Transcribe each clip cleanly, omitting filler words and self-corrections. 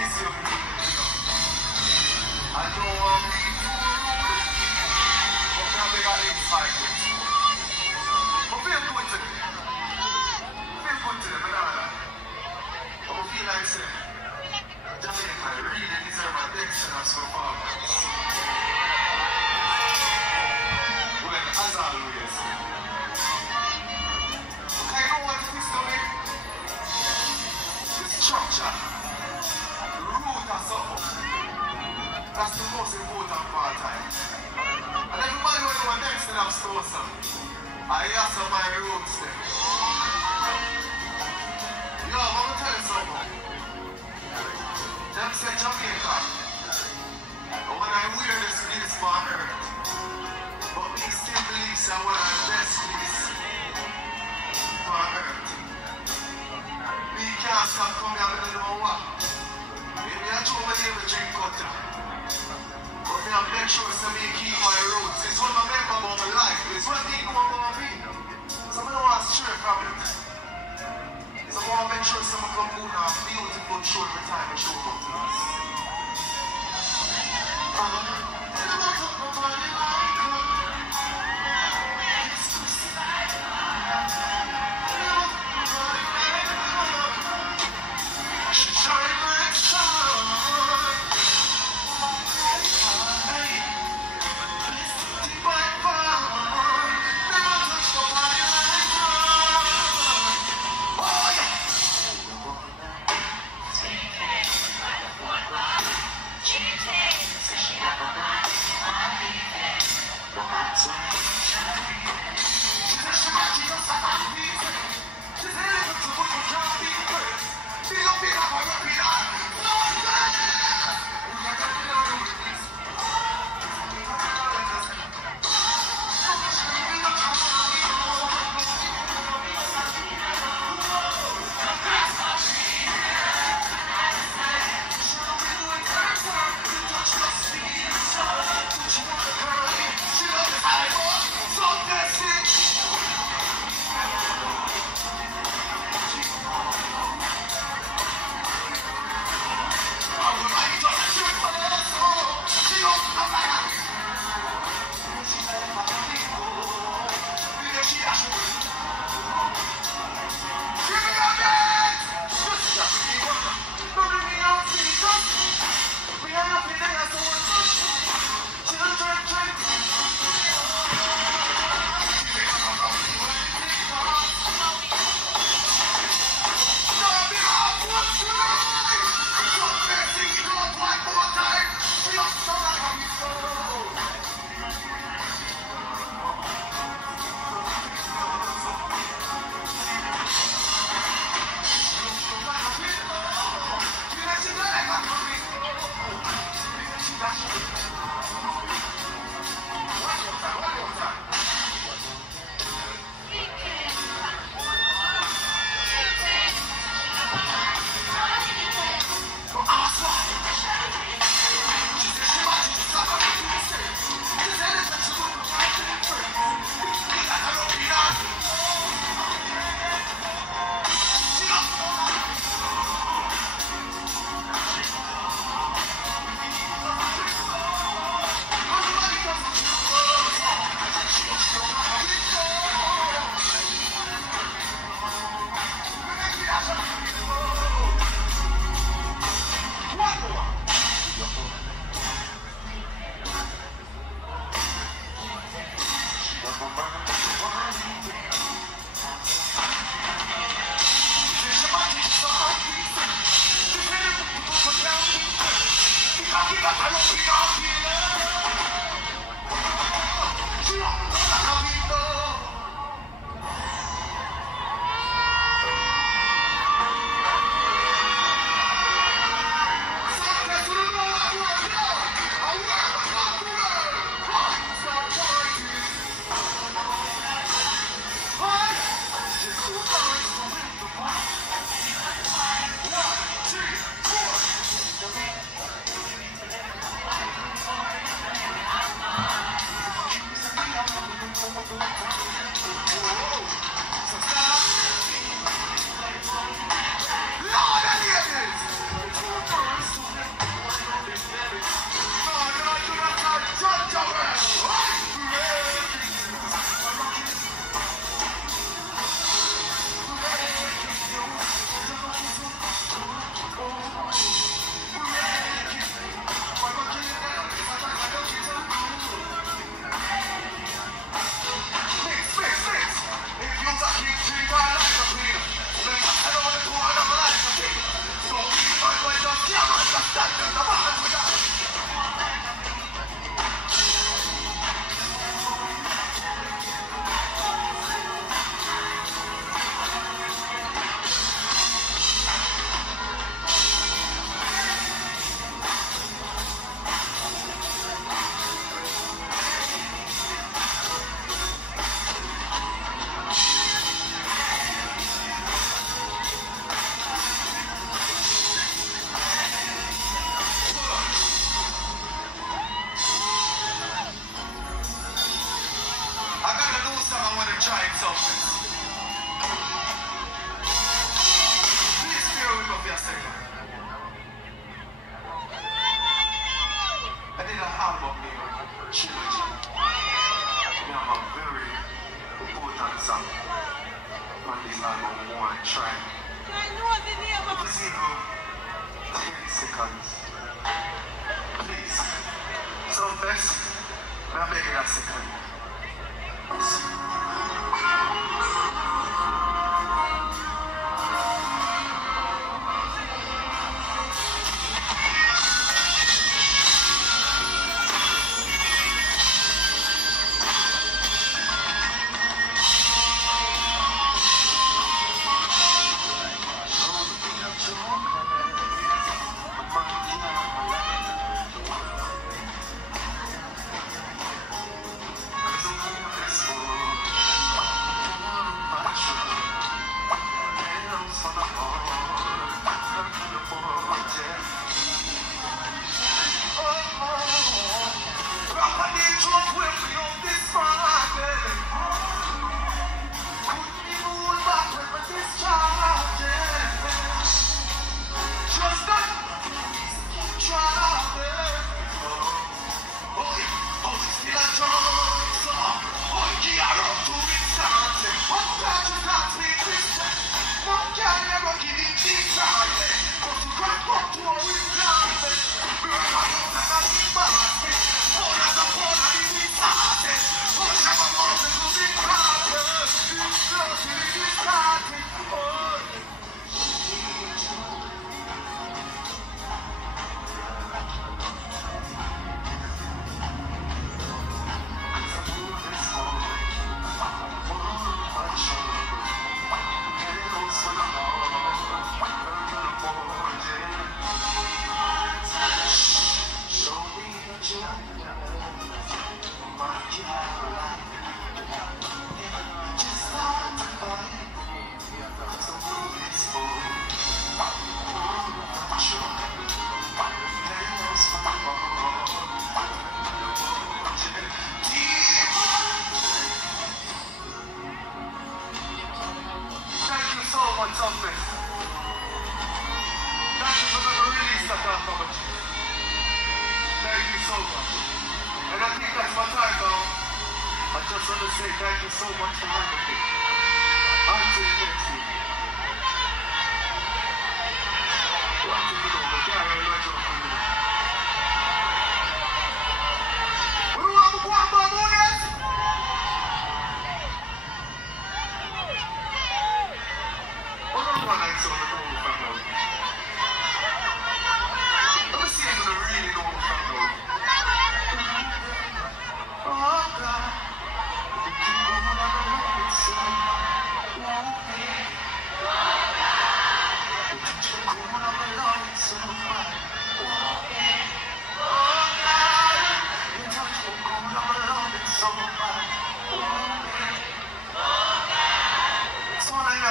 I don't want to be too rude, but now they got excited. But feel good to them. Feel good to them, but I feel like saying, Jamaica really deserve attention and so far. Well, as always, I know what it is to me. The structure, the root of something. That's the most important part time. And everybody when you next to them store some. I have some my roots there. Yo, I'm gonna tell you something. Them say Jamaica. But when I wear this place for earth, but me still believe that one of the best place for earth. Me can't stop coming out and know what. Maybe I told me to drink water. But me I make sure that me keep my roots. It's what I remember about my life. It's what they know about me. So I don't want to stray from it. So I want to make sure someone come good and beautiful show every time I show up to us.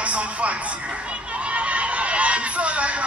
Some fun here. It's all like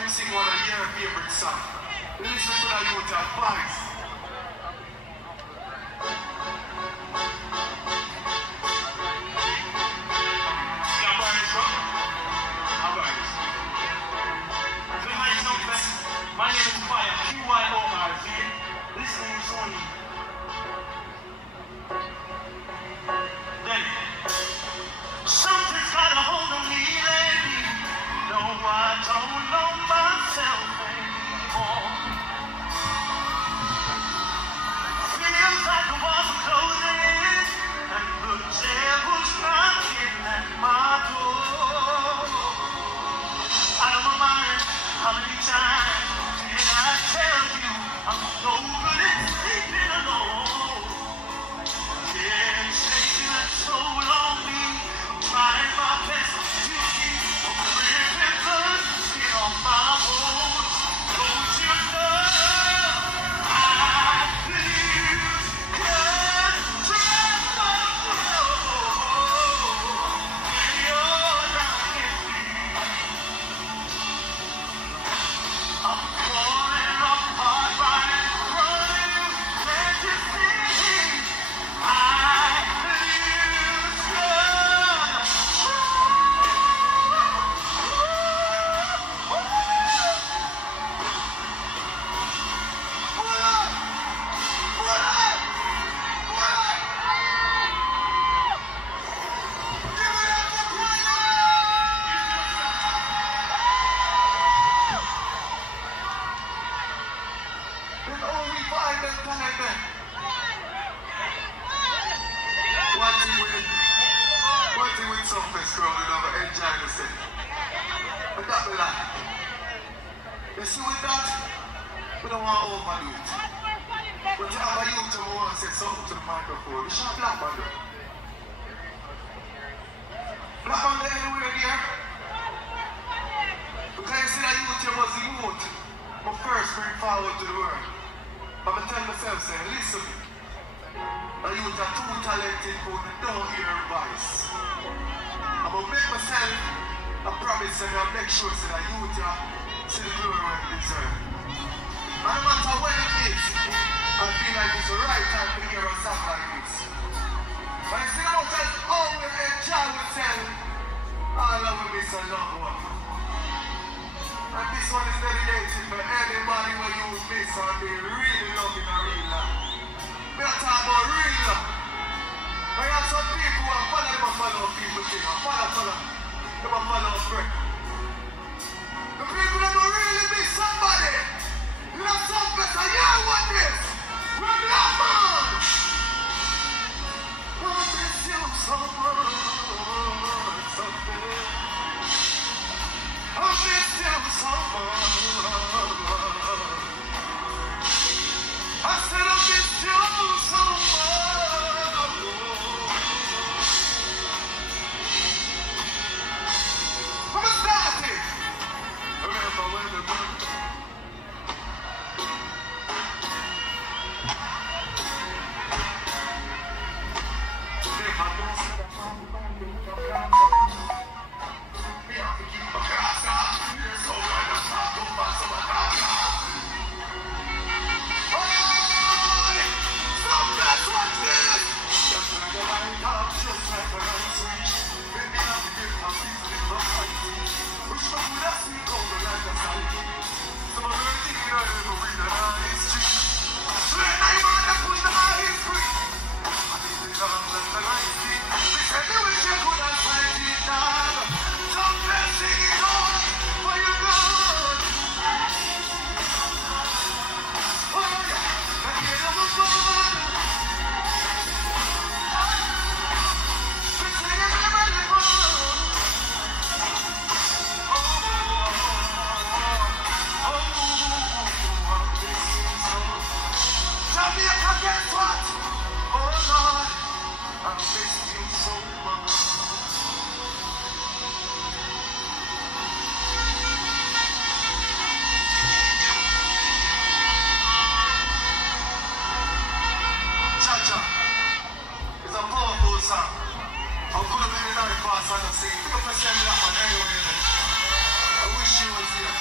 him sing one of your favorite songs. Listen to the youth of Paris. My name is Fire, QYORZ. This is Sony. Then, something's got a hold on me lately. No, I don't know myself anymore. Feels like the walls are closing, and the devil's knocking at my door. Out of my mind, how many times I tell you I'm so good at sleeping alone. Yeah, it's taking a toll on me. I'm trying my best to keep from ripping the skin off my bones. Don't you know I lose control when you're not in me. I'm falling apart right in front of you. Can't you see? I lose control. Then all we find them time then. One thing with some festival, you know, enjoy the set. But that be like. You see with that, we don't want to overdo it. But you have a youth who want to say something to the microphone. You should black man there. Black man there anywhere there. Because you see that youth here was the youth but first bring forward to the world. But I tell myself, say, listen, the youth are too talented for the don't hear advice. I'm going to make myself a promise and I'll make sure that the youth see the glory where it deserve. And no matter when it is, I feel like it's the right time to hear a song like this. But it's not just all we enjoy ourselves, all of we miss a loved one. And this one is dedicated for anybody where you miss and they really love in a real life. We are talking about real love. We have some people who are follow people thing. Follow. They will follow us break. The people that will really miss somebody. You know some better, yeah, what this? We're black man. I miss you so much. I miss you so much. I said I miss you so much. I'm starting. Remember when the bird. I wish you was here.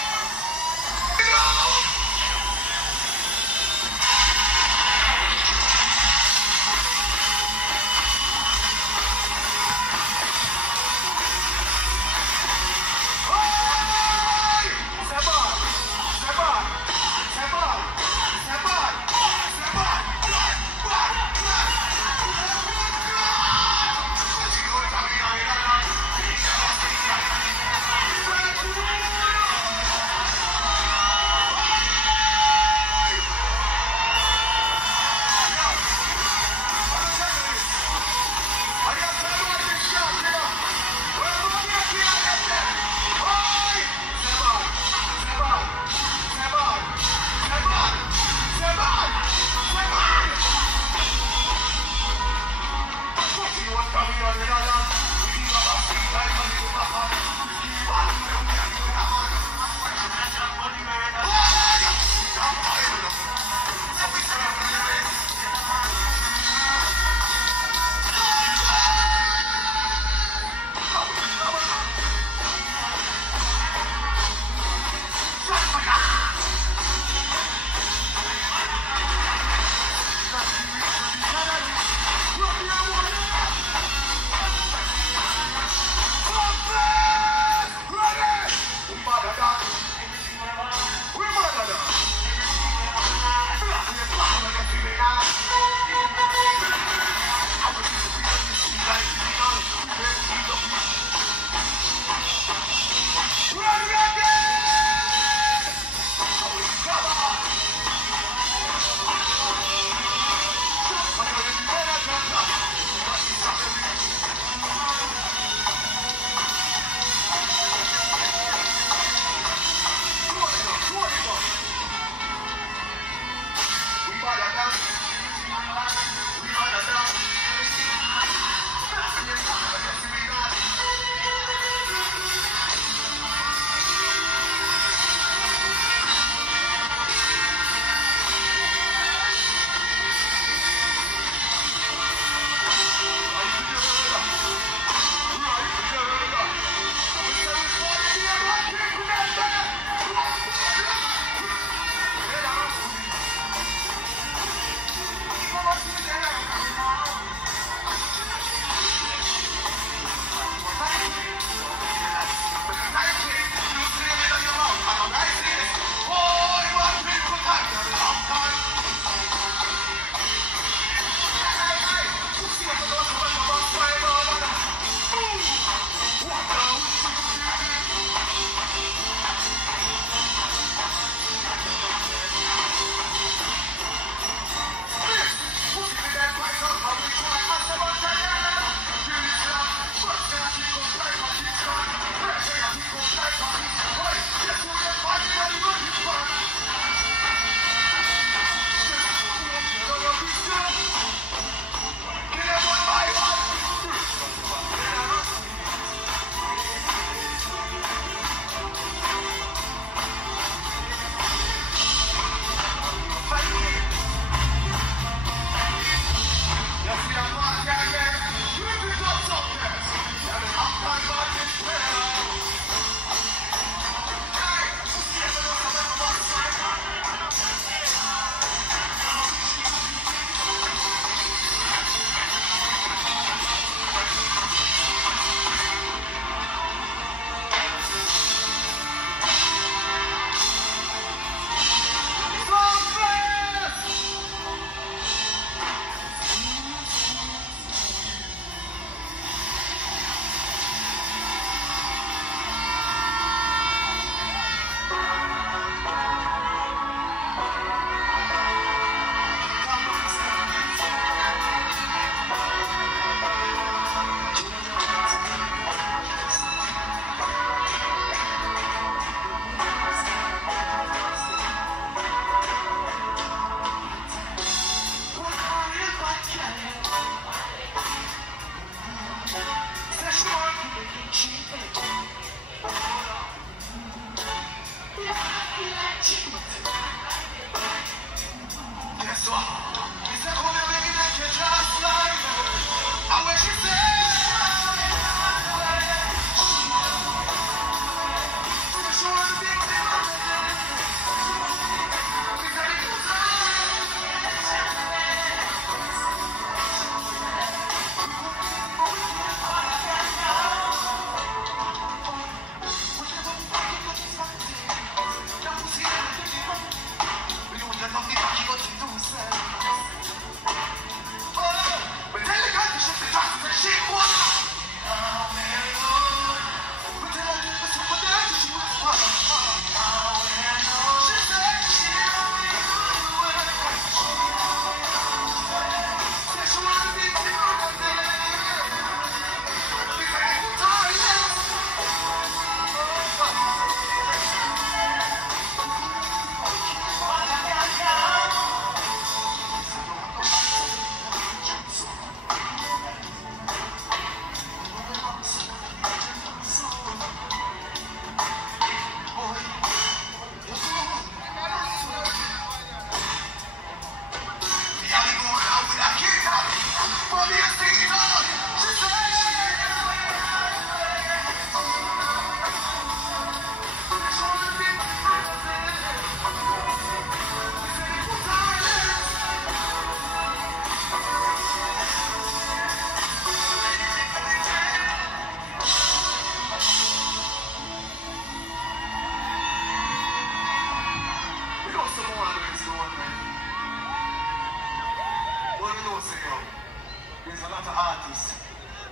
there's a lot of artists,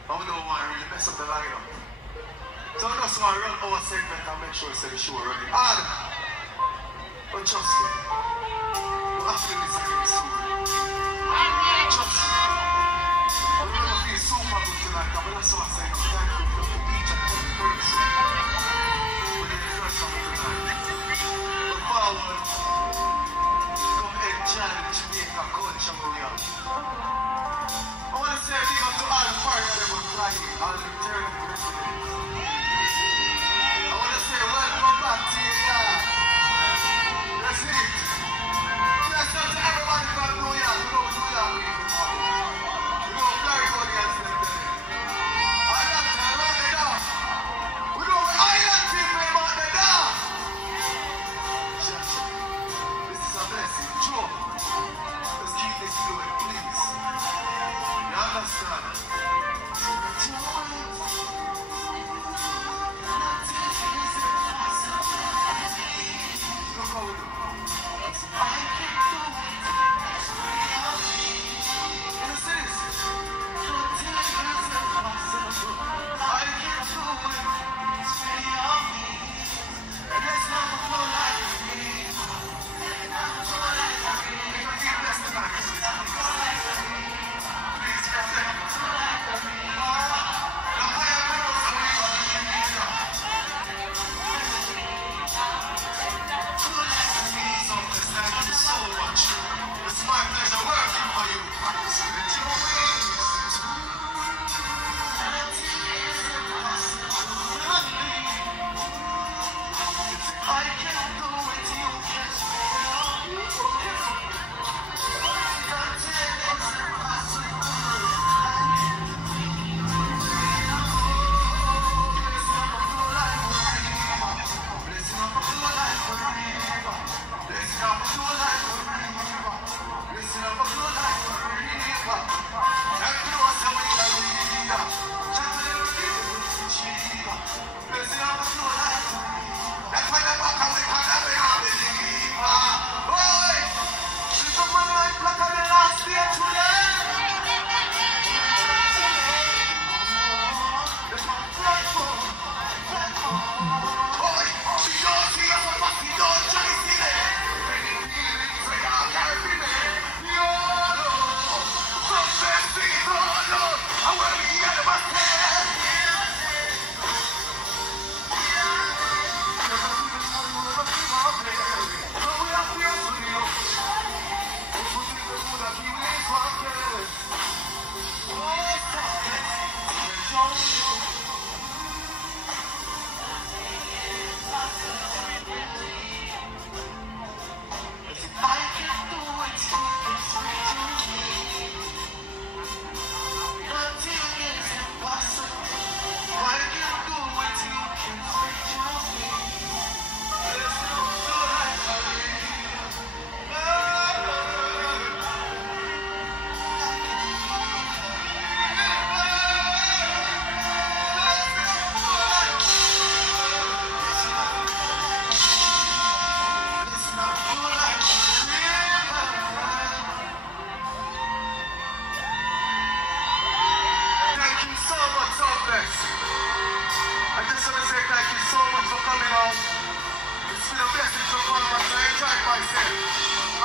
and we don't want to really mess up the lineup. So we just want to run our segment and make sure the show running hard. But trust me, we'll have to do this again soon. Trust me. We're going to feel super good tonight, and that's what I say. Thank you for each and every person. We're going to crush coming tonight. Look forward. Come enjoy the Jamaica culture where we are. I want to say a big up to all the foreigners that were flying, all the returning residents. I want to say welcome back to you, yeah. That's it. Yes, to everybody from New York. We know New York people. We know Florida and stuff. I like to run it down. We know the island people about the down. This is a blessing. True. Let's keep this going, please. You understand? Look how we do. You see this? I can do it. And there's never flow like me. If I keep blessed tonight, please come there. Thank you so much. It's my pleasure working for you. I can do it, you can. Thank you so much for coming out. It's been a blessing to come and I enjoyed myself.